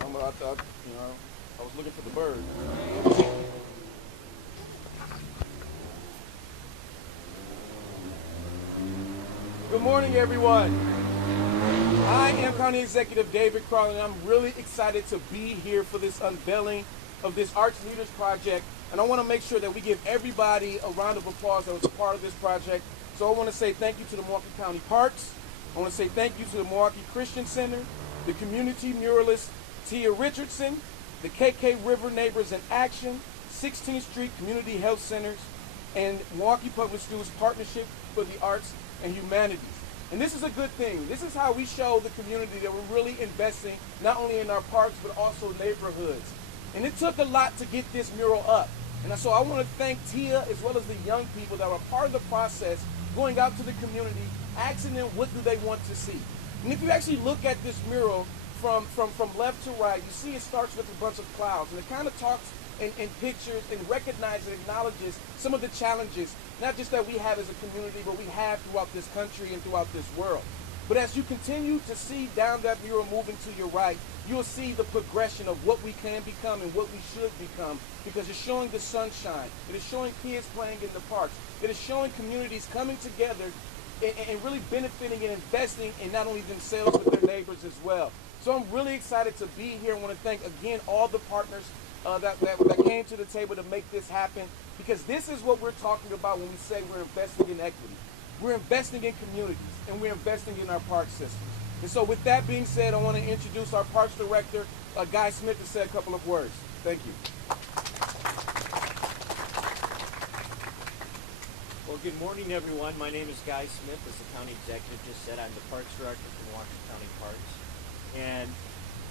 I thought, I was looking for the bird. Good morning, everyone. I am County Executive David Crawley, and I'm really excited to be here for this unveiling of this Arts Leaders Project. And I want to make sure that we give everybody a round of applause that was a part of this project. So I want to say thank you to the Milwaukee County Parks. I want to say thank you to the Milwaukee Christian Center, the community muralist Tia Richardson, the KK River Neighbors in Action, 16th Street Community Health Centers, and Milwaukee Public Schools Partnership for the Arts and Humanities. And this is a good thing. This is how we show the community that we're really investing not only in our parks but also neighborhoods. And it took a lot to get this mural up. And so I want to thank Tia as well as the young people that were part of the process, going out to the community, asking them what do they want to see. And if you actually look at this mural from left to right, you see it starts with a bunch of clouds. And it kind of talks in pictures and recognizes and acknowledges some of the challenges, not just that we have as a community, but we have throughout this country and throughout this world. But as you continue to see down that mural moving to your right, you'll see the progression of what we can become and what we should become, because it's showing the sunshine. It is showing kids playing in the parks. It is showing communities coming together and really benefiting and investing in not only themselves but their neighbors as well. So I'm really excited to be here. I want to thank again all the partners that came to the table to make this happen, because this is what we're talking about when we say we're investing in equity. We're investing in communities, and we're investing in our park systems. And so with that being said, I want to introduce our Parks Director, Guy Smith, to say a couple of words. Thank you. Well, good morning, everyone. My name is Guy Smith. As the County Executive just said, I'm the Parks Director for Milwaukee County Parks. And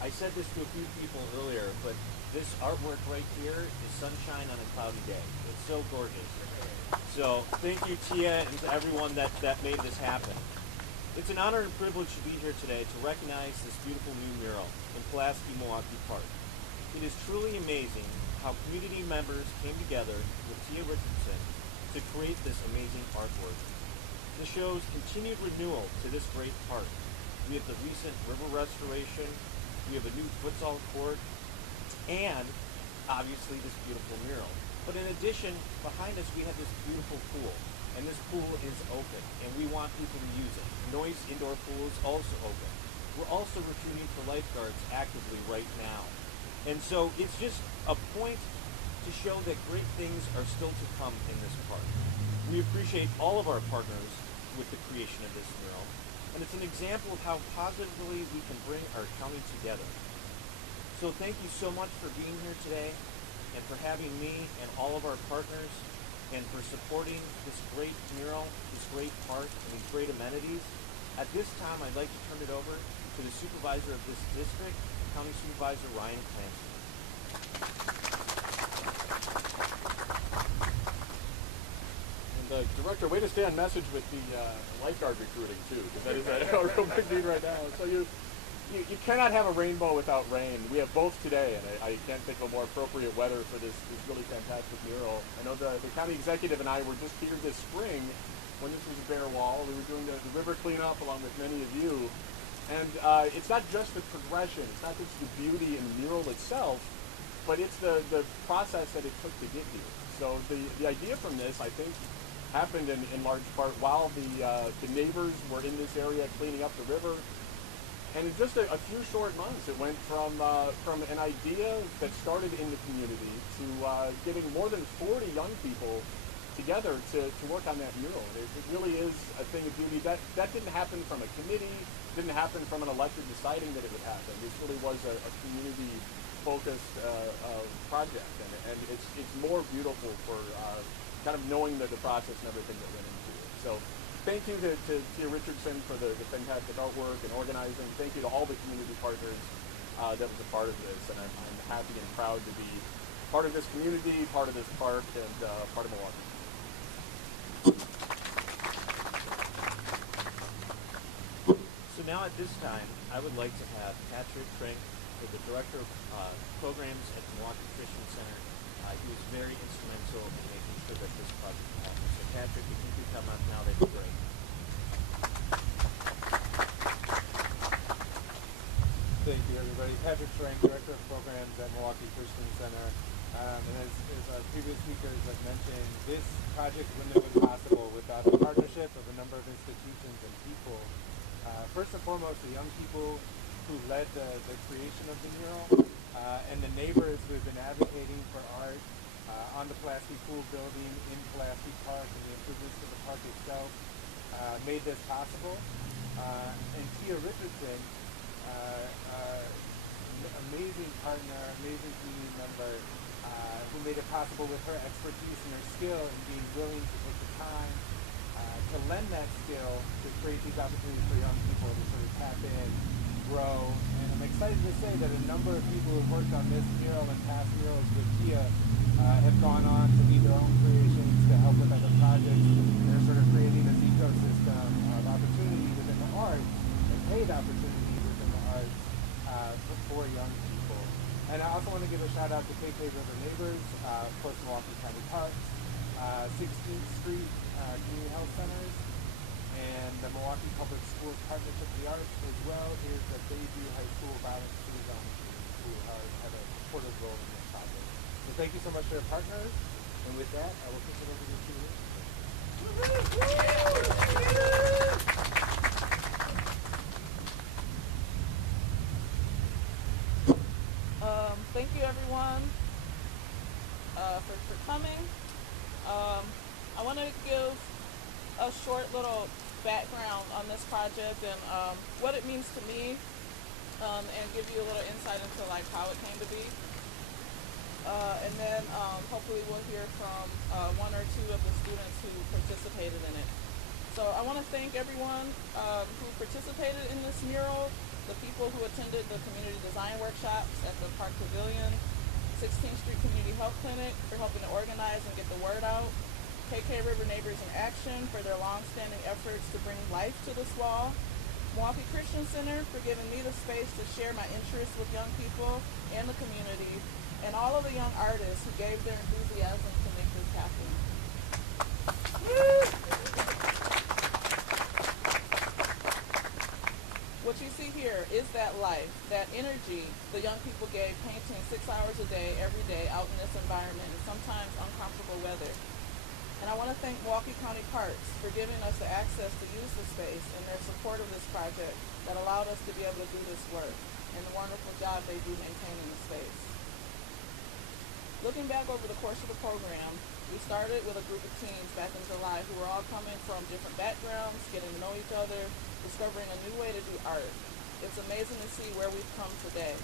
I said this to a few people earlier, but this artwork right here is sunshine on a cloudy day. It's so gorgeous. So thank you, Tia, and to everyone that made this happen. It's an honor and privilege to be here today to recognize this beautiful new mural in Pulaski, Milwaukee Park. It is truly amazing how community members came together with Tia Richardson to create this amazing artwork. This shows continued renewal to this great park. We have the recent river restoration, we have a new futsal court, and obviously this beautiful mural. But in addition, behind us we have this beautiful pool, and this pool is open, and we want people to use it. Noise indoor pool is also open. We're also recruiting for lifeguards actively right now. And so it's just a point to show that great things are still to come in this park. We appreciate all of our partners with the creation of this mural, and it's an example of how positively we can bring our county together. So thank you so much for being here today, and for having me and all of our partners, and for supporting this great mural, this great park, and these great amenities. At this time, I'd like to turn it over to the supervisor of this district, County Supervisor Ryan Clancy. And Director, way to stay on message with the lifeguard recruiting too, because that is a real big need right now. So you cannot have a rainbow without rain. We have both today, and I can't think of a more appropriate weather for this really fantastic mural. I know the county executive and I were just here this spring when this was a bare wall. We were doing the river cleanup along with many of you. And it's not just the progression, it's not just the beauty in the mural itself, but it's the process that it took to get here. So the idea from this, I think, happened in large part while the neighbors were in this area cleaning up the river. And in just a few short months, it went from an idea that started in the community to getting more than 40 young people together to work on that mural. It really is a thing of beauty. That didn't happen from a committee, didn't happen from an elected deciding that it would happen. This really was a community-focused project, and it's more beautiful for kind of knowing the process and everything that went into it. So thank you to Tia Richardson for the fantastic artwork and organizing. Thank you to all the community partners that was a part of this, and I'm happy and proud to be part of this community, part of this park, and part of Milwaukee. So now at this time, I would like to have Patrick Trink, the Director of Programs at the Milwaukee Christian Center. He was very instrumental in making sure that this project happened. So Patrick, if you could come up now, that'd be great. Thank you, everybody. Patrick Schrank, Director of Programs at Milwaukee Christian Center. And as our previous speakers have mentioned, this project wouldn't have been possible without the partnership of a number of institutions and people. First and foremost, the young people who led the creation of the mural, and the neighbors who have been advocating for art on the Pulaski Pool building, in Pulaski Park, and the improvements to the park itself made this possible. And Tia Richardson, amazing partner, amazing community member, who made it possible with her expertise and her skill in being willing to take the time to lend that skill to create these opportunities for young people to sort of tap in, grow. And I'm excited to say that a number of people who have worked on this mural and past murals with Tia have gone on to lead their own creations, to help with other projects. They're sort of creating this ecosystem of opportunity within the arts, and paid opportunity within the arts for young people. And I also want to give a shout out to KK River Neighbors, of course Milwaukee County Parks, 16th Street Community Health Centers, and the Milwaukee Public Schools Partnership of the Arts, as well as the Bayview High School Violence Free Zone, who have a supportive role in this project. So thank you so much to our partners, and with that, I will kick it over to you. Thank you everyone for coming. I want to give a short little background on this project and what it means to me, and give you a little insight into like how it came to be. And then hopefully we'll hear from one or two of the students who participated in it. So I want to thank everyone who participated in this mural, the people who attended the community design workshops at the Park Pavilion, 16th Street Community Health Clinic for helping to organize and get the word out, KK River Neighbors in Action for their long-standing efforts to bring life to this wall, Milwaukee Christian Center for giving me the space to share my interests with young people and the community, and all of the young artists who gave their enthusiasm to make this happen. What you see here is that life, that energy the young people gave painting 6 hours a day, every day, out in this environment in sometimes uncomfortable weather. And I want to thank Milwaukee County Parks for giving us the access to use the space and their support of this project that allowed us to be able to do this work, and the wonderful job they do maintaining the space. Looking back over the course of the program, we started with a group of teens back in July who were all coming from different backgrounds, getting to know each other, discovering a new way to do art. It's amazing to see where we've come today.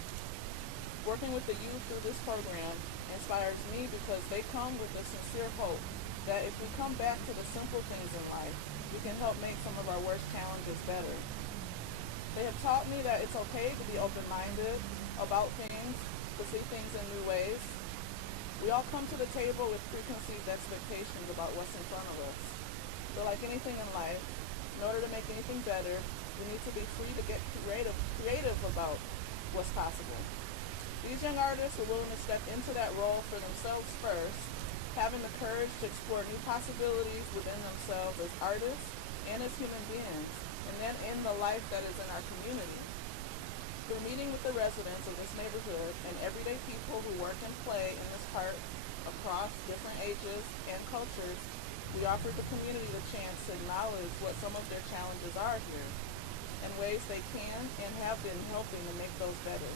Working with the youth through this program inspires me because they come with a sincere hope that if we come back to the simple things in life, we can help make some of our worst challenges better. They have taught me that it's okay to be open-minded about things, to see things in new ways. We all come to the table with preconceived expectations about what's in front of us. But like anything in life, in order to make anything better, we need to be free to get creative about what's possible. These young artists were willing to step into that role for themselves first, having the courage to explore new possibilities within themselves as artists and as human beings, and then in the life that is in our community. Through meeting with the residents of this neighborhood and everyday people who work and play in this park across different ages and cultures, we offered the community the chance to acknowledge what some of their challenges are here, and ways they can and have been helping to make those better,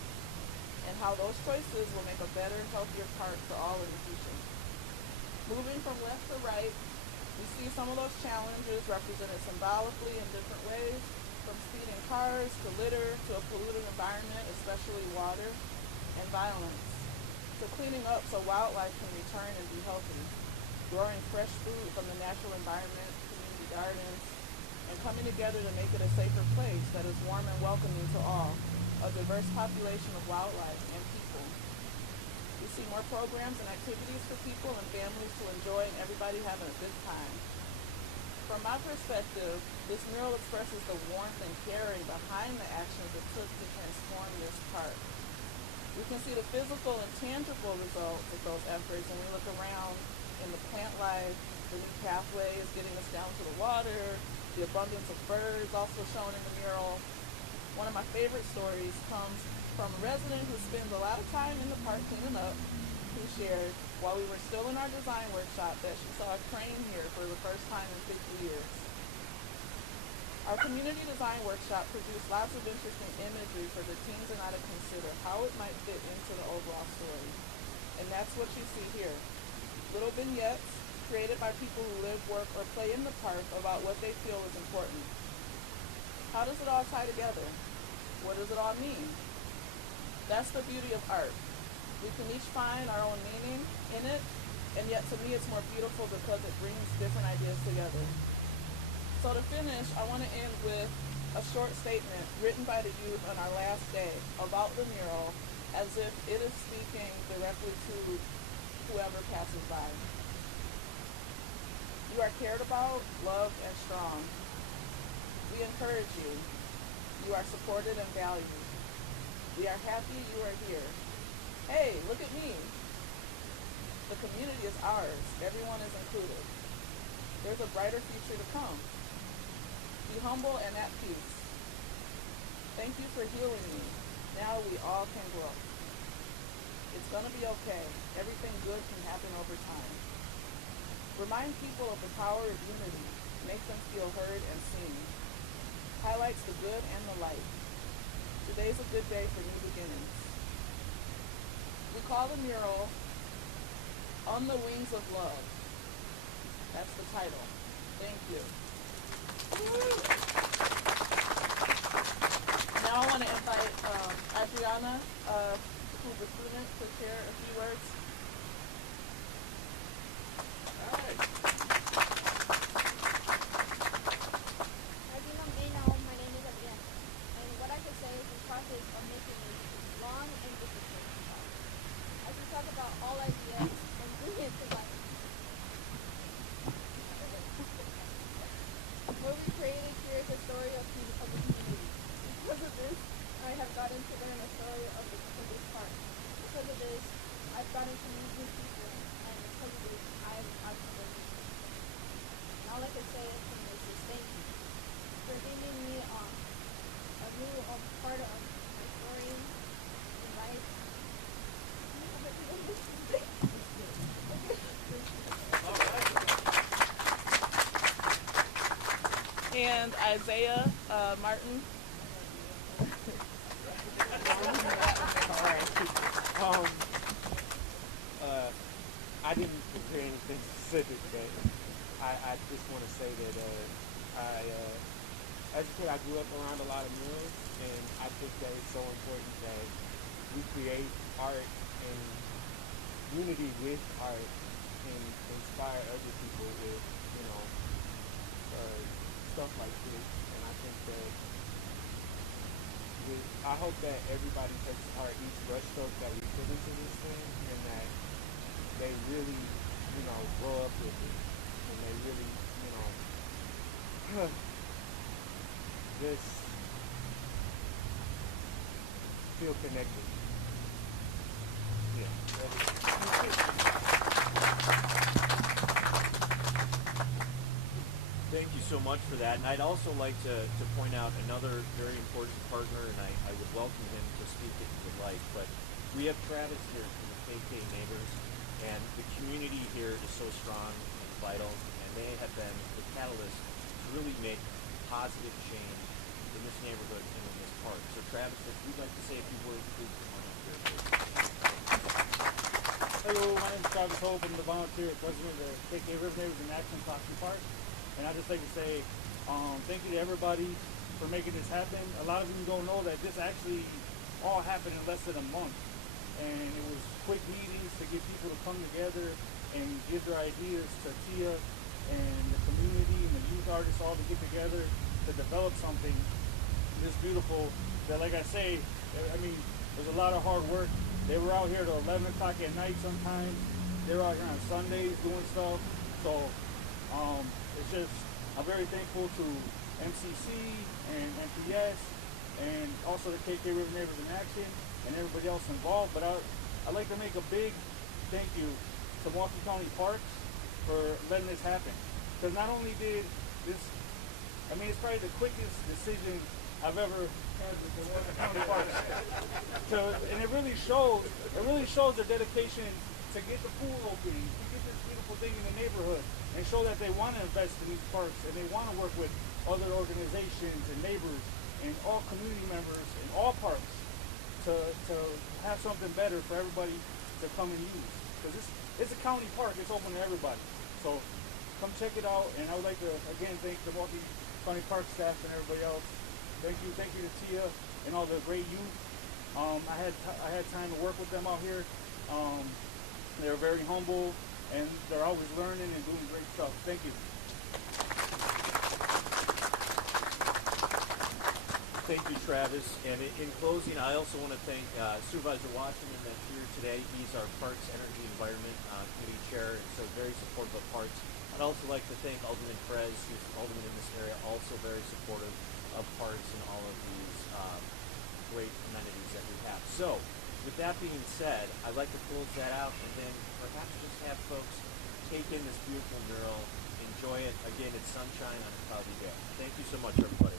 and how those choices will make a better, healthier park for all in the future. Moving from left to right, we see some of those challenges represented symbolically in different ways, from speeding cars to litter to a polluted environment, especially water, and violence, to cleaning up so wildlife can return and be healthy, growing fresh food from the natural environment, community gardens, and coming together to make it a safer place that is warm and welcoming to all, a diverse population of wildlife and people. We see more programs and activities for people and families to enjoy, and everybody having a good time. From my perspective, this mural expresses the warmth and caring behind the actions it took to transform this park. We can see the physical and tangible results of those efforts when we look around in the plant life, the new pathways getting us down to the water, the abundance of birds also shown in the mural. One of my favorite stories comes from a resident who spends a lot of time in the park cleaning up, who shared while we were still in our design workshop that she saw a crane here for the first time in 50 years. Our community design workshop produced lots of interesting imagery for the teens and I to consider how it might fit into the overall story. And that's what you see here. Little vignettes created by people who live, work, or play in the park about what they feel is important. How does it all tie together? What does it all mean? That's the beauty of art. We can each find our own meaning in it, and yet to me it's more beautiful because it brings different ideas together. So to finish, I want to end with a short statement written by the youth on our last day about the mural, as if it is speaking directly to whoever passes by. You are cared about, loved, and strong. We encourage you. You are supported and valued. We are happy you are here. Hey, look at me. The community is ours. Everyone is included. There's a brighter future to come. Be humble and at peace. Thank you for healing me. Now we all can grow. It's gonna be okay. Everything good can happen over time. Remind people of the power of unity. Make them feel heard and seen. Highlights the good and the light. Today's a good day for new beginnings. We call the mural On the Wings of Love. That's the title. Thank you. Now I want to invite Adriana, who's a student, to share a few words. All right. As you may know, my name is Adriana, and what I could say is the process of making it long and difficult. As we talk about all ideas and bring it to life. What we created here is a story of the community. Because of this, I have gotten to learn a story of this park. Because of this, I've gotten to meet new people, and because of this, I've learned. And all I can say from this is thank you for giving me a new part of my story in life. And Isaiah Martin. All right. I didn't prepare anything specific today. I just want to say that as a kid, I grew up around a lot of murals, and I think that it's so important that we create art and unity with art and inspire other people with, stuff like this. And I think that I hope that everybody takes apart each brushstroke that we put into this thing, and that they really, grow up with it, and they really, just feel connected. Yeah. Thank you so much for that. And I'd also like to point out another very important partner, and I would welcome him to speak if he would like. But we have Travis here from the KK Neighbors, and the community here is so strong and vital, and they have been the catalyst to really make positive change in this neighborhood and in this park. So Travis, if you'd like to say a few words, please come on up here. Hello, my name is Travis Hope. I'm the volunteer president of the KK River Neighbors in Action Pulaski Park. And I'd just like to say thank you to everybody for making this happen. A lot of you don't know that this actually all happened in less than a month. And it was quick meetings to get people to come together and give their ideas to Tia and the community and the youth artists all to get together to develop something this beautiful. That, like I say, there's a lot of hard work. They were out here till 11 o'clock at night sometimes. They were out here on Sundays doing stuff. So it's just, I'm very thankful to MCC and MPS and also the KK River Neighbors in Action and everybody else involved. But I'd like to make a big thank you to Milwaukee County Parks for letting this happen. Because not only did this, it's probably the quickest decision I've ever had with the Milwaukee County Parks. And it really shows their dedication to get the pool opening, to get this beautiful thing in the neighborhood, and show that they want to invest in these parks and they want to work with other organizations and neighbors and all community members in all parks to have something better for everybody to come and use. Because it's a county park, it's open to everybody. So come check it out, and I would like to again thank the Milwaukee County Park staff and everybody else. Thank you to Tia and all the great youth. I had time to work with them out here. They're very humble and they're always learning and doing great stuff. Thank you. Thank you, Travis. And in closing, I also want to thank Supervisor Washington that's here today. He's our Parks, Energy, Environment Committee Chair, and so very supportive of parks. I'd also like to thank Alderman Perez, who's an alderman in this area, also very supportive of parks and all of these great amenities that we have. So, with that being said, I'd like to close that out and then perhaps just have folks take in this beautiful mural, enjoy it. Again, it's sunshine on a cloudy day. Thank you so much, everybody.